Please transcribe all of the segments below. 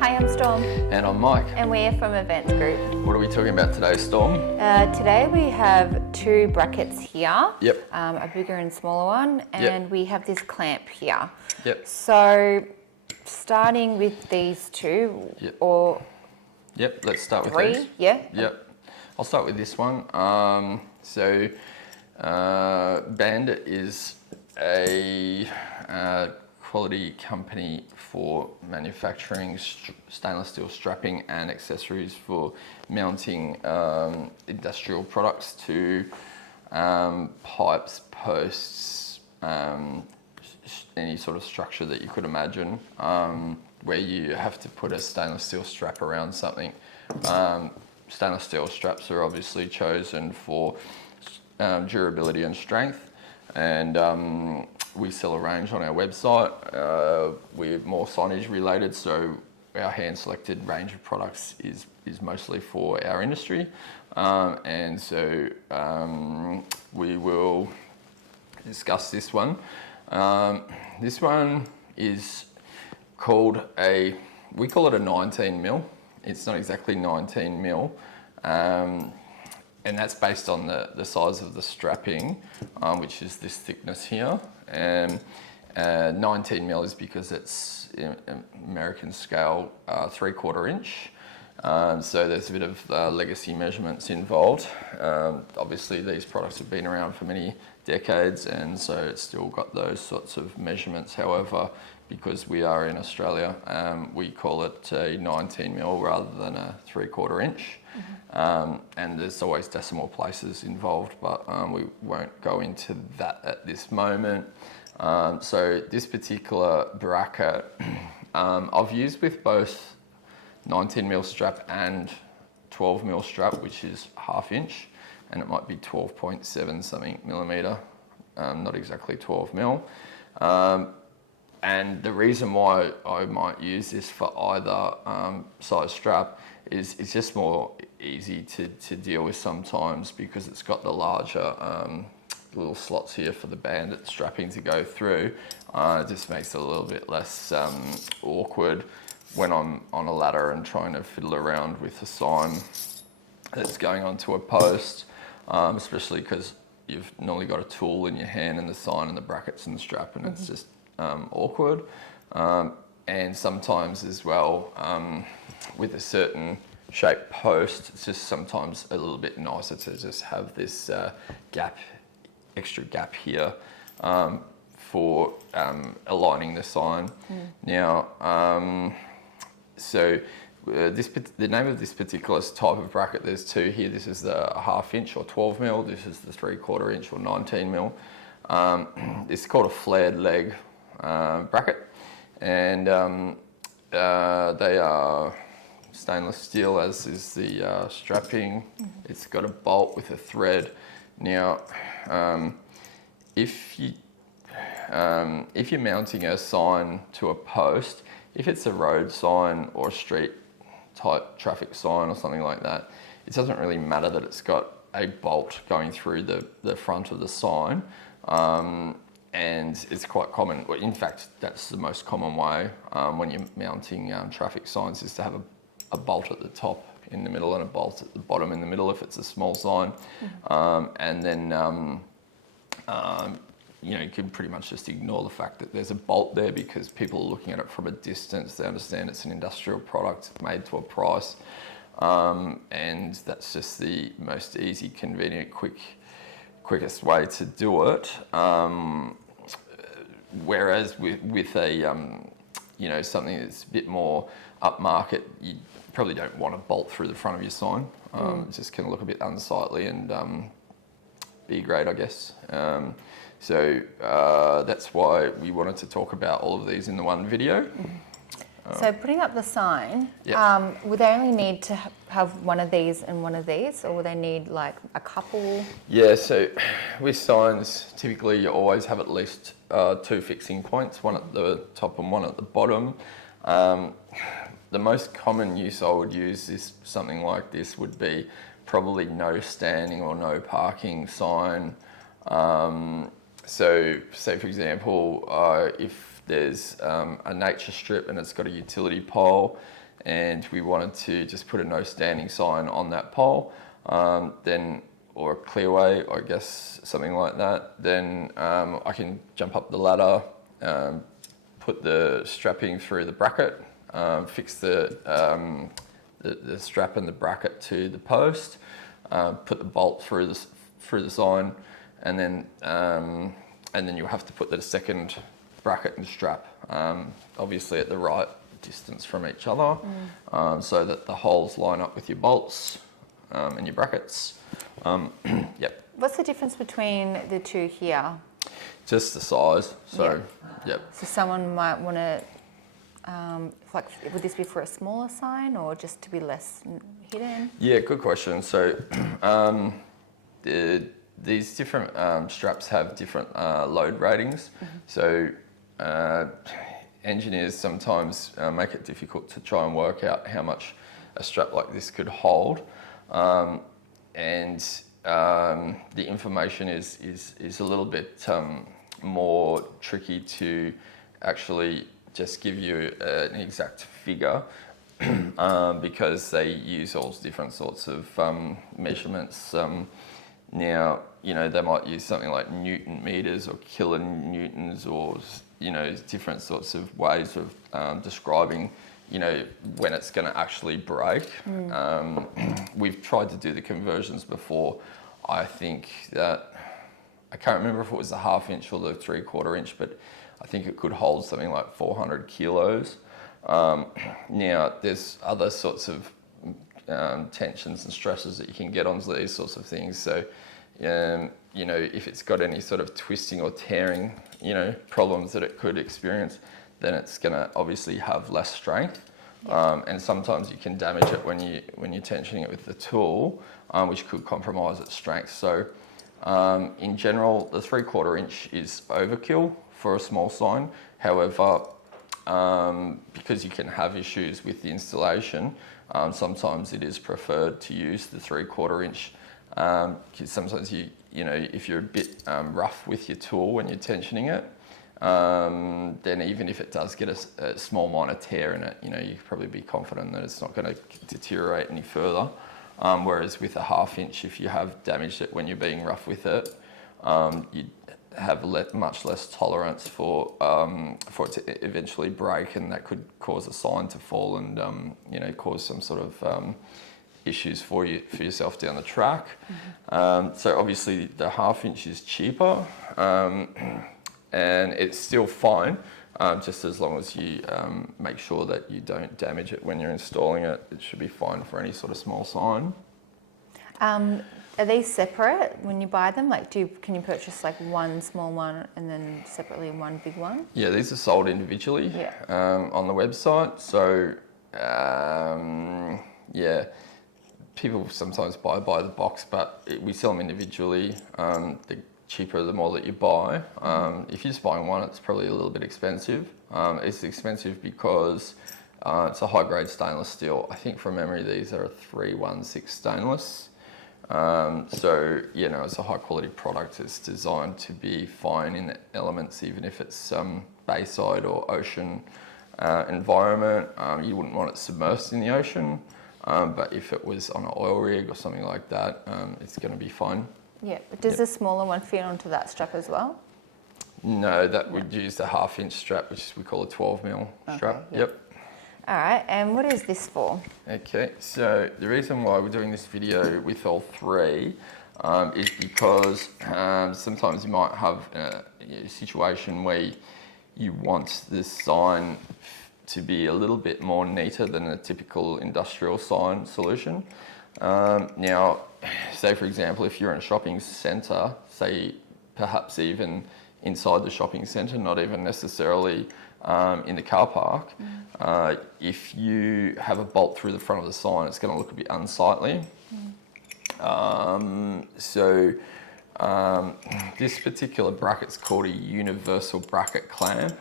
Hi, I'm Storm. And I'm Mike. And we're from Events Group. What are we talking about today, Storm? Today we have two brackets here. Yep. A bigger and smaller one. And we have this clamp here. Yep. So, starting with these two, or Yep, let's start with three, these. Yep. I'll start with this one. Bandit is a quality company for manufacturing stainless steel strapping and accessories for mounting industrial products to pipes, posts, any sort of structure that you could imagine, where you have to put a stainless steel strap around something. Stainless steel straps are obviously chosen for durability and strength, and we sell a range on our website. We're more signage related, so our hand selected range of products is mostly for our industry, and so we will discuss this one. This one is called we call it a 19 mil. It's not exactly 19 mil, and that's based on the size of the strapping, which is this thickness here. And 19 mil is because it's American scale, 3/4 inch. So there's a bit of legacy measurements involved. Obviously these products have been around for many decades, and so it's still got those sorts of measurements. However, because we are in Australia, we call it a 19 mil rather than a 3/4 inch. And there's always decimal places involved, but we won't go into that at this moment. So this particular bracket I've used with both 19 mil strap and 12 mil strap, which is 1/2 inch, and it might be 12.7 something millimeter, not exactly 12 mil. And the reason why I might use this for either size strap is it's just more easy to deal with sometimes, because it's got the larger little slots here for the bandit strapping to go through. It just makes it a little bit less awkward when I'm on a ladder and trying to fiddle around with a sign that's going onto a post, especially because you've normally got a tool in your hand and the sign and the brackets and the strap, and it's just awkward. And sometimes as well, with a certain shaped post, it's just sometimes a little bit nicer to just have this extra gap here for aligning the sign. Now, the name of this particular type of bracket, there's two here. This is the 1/2 inch or 12 mil. This is the 3/4 inch or 19 mil. It's called a flared leg bracket, and they are stainless steel, as is the strapping. It's got a bolt with a thread. Now, if you're mounting a sign to a post, if it's a road sign or a street type traffic sign or something like that, it doesn't really matter that it's got a bolt going through the front of the sign. And it's quite common. In fact, that's the most common way when you're mounting traffic signs, is to have a bolt at the top in the middle and a bolt at the bottom in the middle if it's a small sign. And then you can pretty much just ignore the fact that there's a bolt there, because people are looking at it from a distance. They understand it's an industrial product made to a price, and that's just the most easy, convenient, quickest way to do it. Whereas with a something that's a bit more upmarket, you probably don't want to bolt through the front of your sign. It just can look a bit unsightly and be great, I guess. So that's why we wanted to talk about all of these in the one video. So putting up the sign, would they only need to have one of these and one of these, or would they need like a couple? Yeah, so with signs, typically you always have at least 2 fixing points, one at the top and one at the bottom. The most common use I would use is something like this would be probably no standing or no parking sign. So say for example, if there's a nature strip and it's got a utility pole, and we wanted to just put a no standing sign on that pole, then or a clearway, I guess something like that, then I can jump up the ladder, put the strapping through the bracket, fix the strap and the bracket to the post, put the bolt through the sign, and then you'll have to put the second bracket and strap, obviously at the right distance from each other, so that the holes line up with your bolts and your brackets. Yep. What's the difference between the two here? Just the size. So, yep. So someone might want to, would this be for a smaller sign or just to be less hidden? Yeah, good question. So, these different straps have different load ratings. So, engineers sometimes make it difficult to try and work out how much a strap like this could hold. And the information is a little bit more tricky to actually just give you an exact figure because they use all different sorts of measurements. Now, they might use something like Newton meters or kilonewtons or, different sorts of ways of describing when it's going to actually break. We've tried to do the conversions before. I think that, I can't remember if it was the 1/2 inch or the 3/4 inch, but I think it could hold something like 400 kilos. Now, there's other sorts of tensions and stresses that you can get onto these sorts of things. So, if it's got any sort of twisting or tearing, problems that it could experience, then it's going to obviously have less strength. And sometimes you can damage it when you're tensioning it with the tool, which could compromise its strength. So in general, the 3/4 inch is overkill for a small sign. However, because you can have issues with the installation, sometimes it is preferred to use the 3/4 inch. Because sometimes if you're a bit rough with your tool when you're tensioning it, then even if it does get a small minor tear in it, you can probably be confident that it's not going to deteriorate any further. Whereas with a 1/2 inch, if you have damaged it when you're being rough with it, you have much less tolerance for it to eventually break, and that could cause a sign to fall and cause some sort of issues for yourself down the track. So obviously the 1/2 inch is cheaper. And it's still fine, just as long as you make sure that you don't damage it when you're installing it. It should be fine for any sort of small sign. Are these separate when you buy them? Can you purchase one small one and then separately one big one? Yeah, these are sold individually on the website. So people sometimes buy by the box, but we sell them individually. The cheaper the more that you buy. If you're just buying one, it's probably a little bit expensive. It's expensive because it's a high-grade stainless steel. I think from memory these are a 316 stainless. So it's a high-quality product. It's designed to be fine in the elements, even if it's bayside or ocean environment. You wouldn't want it submersed in the ocean, but if it was on an oil rig or something like that, it's going to be fine. Yeah, but does the smaller one fit onto that strap as well? No, that would use the 1/2 inch strap, which we call a 12mm strap. Yep. All right, and what is this for? Okay, so the reason why we're doing this video with all three is because sometimes you might have a situation where you want this sign to be a little bit more neater than a typical industrial sign solution. Now, say for example, if you're in a shopping centre, say perhaps even inside the shopping centre, not even necessarily in the car park, if you have a bolt through the front of the sign, it's going to look a bit unsightly. This particular bracket's called a universal bracket clamp.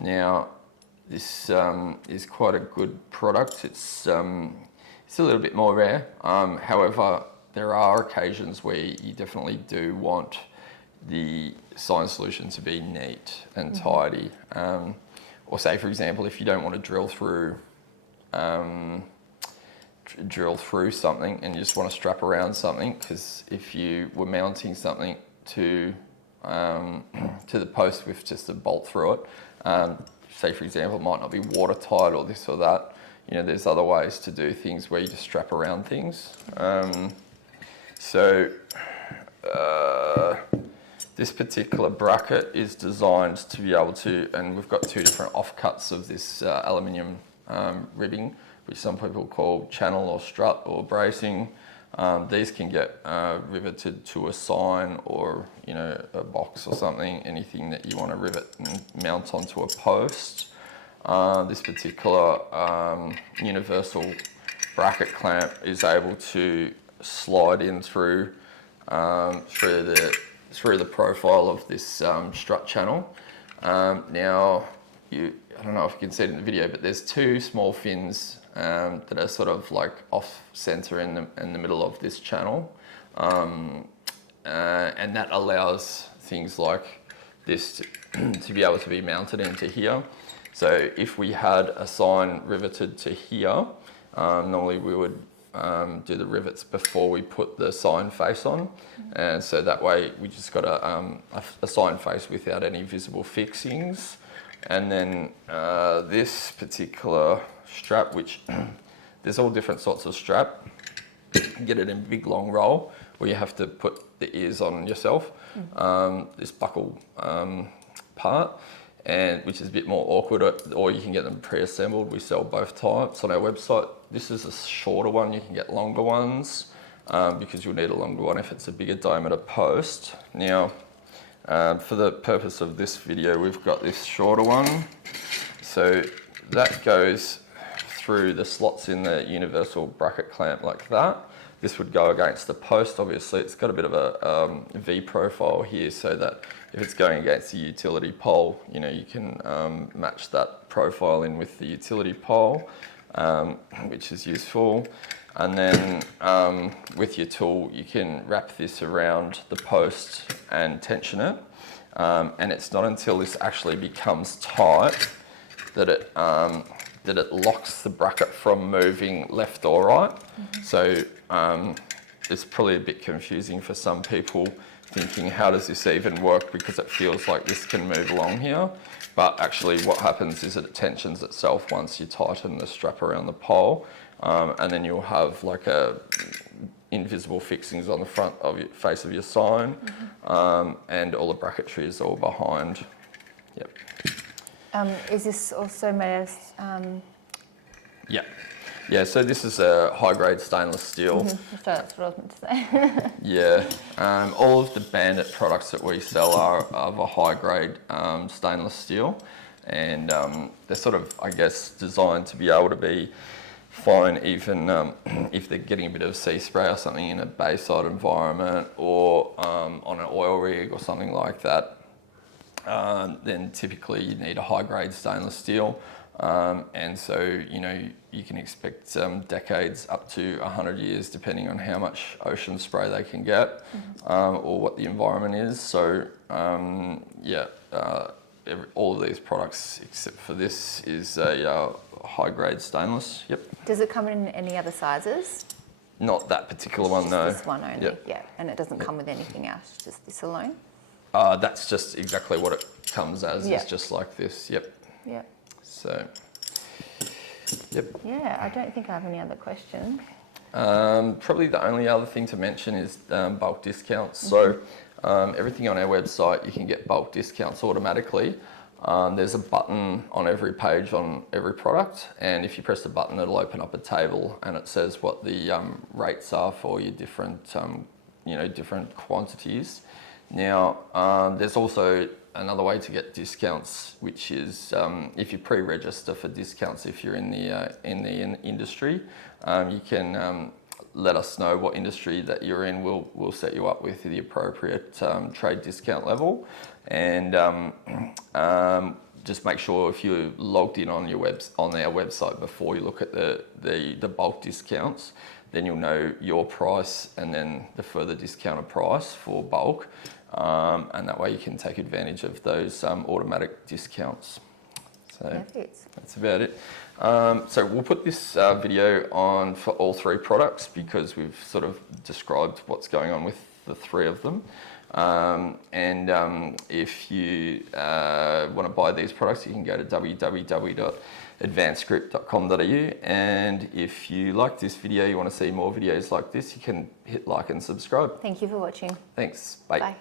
Now, this is quite a good product. It's a little bit more rare. However, there are occasions where you definitely do want the sign solution to be neat and tidy. Or say, for example, if you don't want to drill through drill through something and you just want to strap around something, because if you were mounting something to the post with just a bolt through it, say for example, it might not be watertight or this or that. You know, there's other ways to do things where you just strap around things. This particular bracket is designed to be able to, and we've got two different offcuts of this aluminium ribbing, which some people call channel or strut or bracing. These can get riveted to a sign or, you know, a box or something, anything that you want to rivet and mount onto a post. This particular universal bracket clamp is able to slide in through the profile of this strut channel. Now, I don't know if you can see it in the video, but there's two small fins that are sort of like off center in the middle of this channel, and that allows things like this to be able to be mounted into here. So if we had a sign riveted to here, normally we would do the rivets before we put the sign face on, and so that way we just got a sign face without any visible fixings. And then this particular strap, which there's all different sorts of strap. You can get it in a big long roll where you have to put the ears on yourself, this buckle part, and which is a bit more awkward, or you can get them pre-assembled. We sell both types on our website. This is a shorter one. You can get longer ones because you'll need a longer one if it's a bigger diameter post. Now, for the purpose of this video, we've got this shorter one. So that goes through the slots in the universal bracket clamp like that. This would go against the post. Obviously, it's got a bit of a V profile here, so that if it's going against the utility pole, you know, you can match that profile in with the utility pole, which is useful. And then with your tool, you can wrap this around the post and tension it. And it's not until this actually becomes tight that it locks the bracket from moving left or right. So it's probably a bit confusing for some people, thinking, how does this even work? Because it feels like this can move along here. But actually what happens is it tensions itself once you tighten the strap around the pole. And then you'll have like invisible fixings on the front of your face of your sign, and all the bracketry is all behind. Yep. Is this also made of? Yeah. So this is a high-grade stainless steel. So that's what I was meant to say. Yeah. All of the Bandit products that we sell are of a high-grade stainless steel, and they're sort of, I guess, designed to be able to be fine even if they're getting a bit of sea spray or something in a bayside environment, or on an oil rig or something like that. Then typically you need a high-grade stainless steel, and so, you know, you can expect decades up to 100 years depending on how much ocean spray they can get, or what the environment is. So all of these products except for this is a high-grade stainless. Yep. Does it come in any other sizes? Not that particular one, no. This one only. Yep. Yeah, and it doesn't come with anything else, just this alone. That's just exactly what it comes as. Yeah. It's just like this. Yep. Yep. So, yep. Yeah, I don't think I have any other questions. Probably the only other thing to mention is bulk discounts. So everything on our website, you can get bulk discounts automatically. There's a button on every page on every product, and if you press the button, it'll open up a table and it says what the rates are for your different, different quantities. Now, there's also another way to get discounts, which is if you pre-register for discounts. If you're in the industry, you can let us know what industry that you're in. We'll set you up with the appropriate trade discount level, and just make sure if you're logged in on our website before you look at the bulk discounts, then you'll know your price and then the further discounted price for bulk, and that way you can take advantage of those automatic discounts. So So Perfect. that's about it. So we'll put this video on for all 3 products because we've sort of described what's going on with the 3 of them. If you want to buy these products, you can go to www.advancedscript.com.au, and if you like this video, you want to see more videos like this, you can hit like and subscribe. Thank you for watching. Thanks. Bye. Bye.